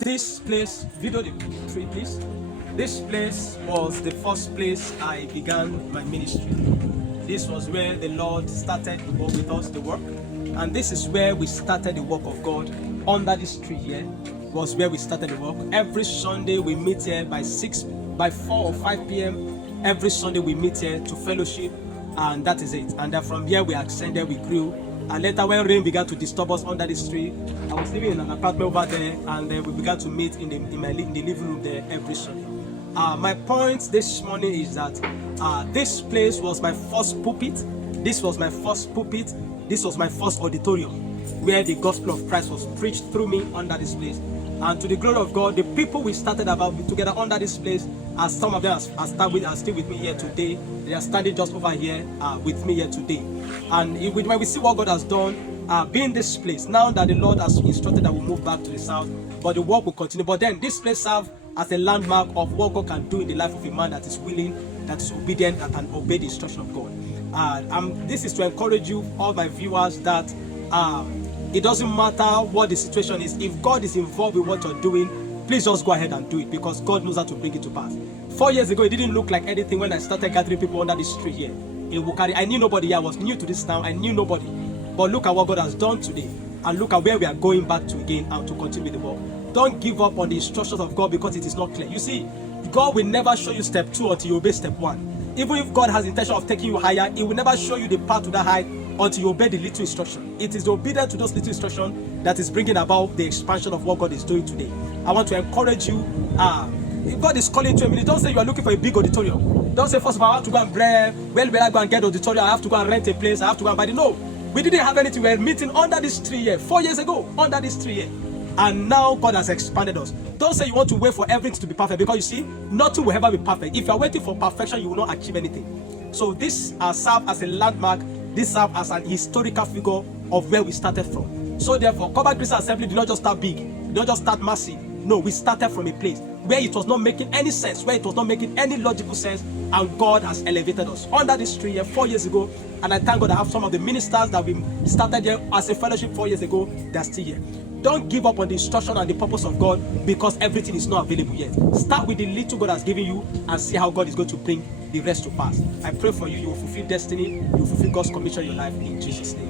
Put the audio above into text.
This place, video the three please. This place was the first place I began my ministry. This was where the Lord started to work with us, the work. And this is where we started the work of God. Under this tree here was where we started the work. Every Sunday we meet here by 4 or 5 p.m. Every Sunday we meet here to fellowship, and that is it. And then from here we ascended, we grew. And later when rain began to disturb us under this tree, I was living in an apartment over there, and then we began to meet in the living room there every Sunday. My point this morning is that this place was my first pulpit. This was my first pulpit. This was my first auditorium where the gospel of Christ was preached through me under this place. And to the glory of God, the people we started about together under this place, as some of them are still with me here today. They are standing just over here with me here today. And when we see what God has done, being this place, now that the Lord has instructed that we move back to the south, but the work will continue. But then this place serves as a landmark of what God can do in the life of a man that is willing, that is obedient, that can obey the instruction of God. This is to encourage you, all my viewers, that it doesn't matter what the situation is. If God is involved with what you're doing, please just go ahead and do it, because God knows how to bring it to pass. 4 years ago, it didn't look like anything when I started gathering people under this tree here in Wukari. I knew nobody here. I was new to this town. I knew nobody. But look at what God has done today, and look at where we are going back to again and to continue the work. Don't give up on the instructions of God because it is not clear. You see, God will never show you step 2 until you obey step 1. Even if God has intention of taking you higher, He will never show you the path to that height until you obey the little instruction. It is the obedience to those little instructions that is bringing about the expansion of what God is doing today. I want to encourage you. If God is calling to a minute, don't say you are looking for a big auditorium. Don't say, first of all, I have to go and when will I go and get auditorium? I have to go and rent a place. I have to go and buy it. No, we didn't have anything. We were meeting under this tree here 4 years ago, under this tree here. And now God has expanded us. Don't say you want to wait for everything to be perfect, because you see, nothing will ever be perfect. If you are waiting for perfection, you will not achieve anything. So this serves as a landmark. This serves as an historical figure of where we started from. So therefore, Cobalt Christian Assembly did not just start big. Did not just start massive. No, we started from a place where it was not making any sense, where it was not making any logical sense, and God has elevated us under this tree here 4 years ago. And I thank God I have some of the ministers that we started here as a fellowship 4 years ago. They're still here. Don't give up on the instruction and the purpose of God because everything is not available yet. Start with the little God has given you and see how God is going to bring the rest to pass. I pray for you. You will fulfill destiny. You will fulfill God's commission in your life in Jesus' name.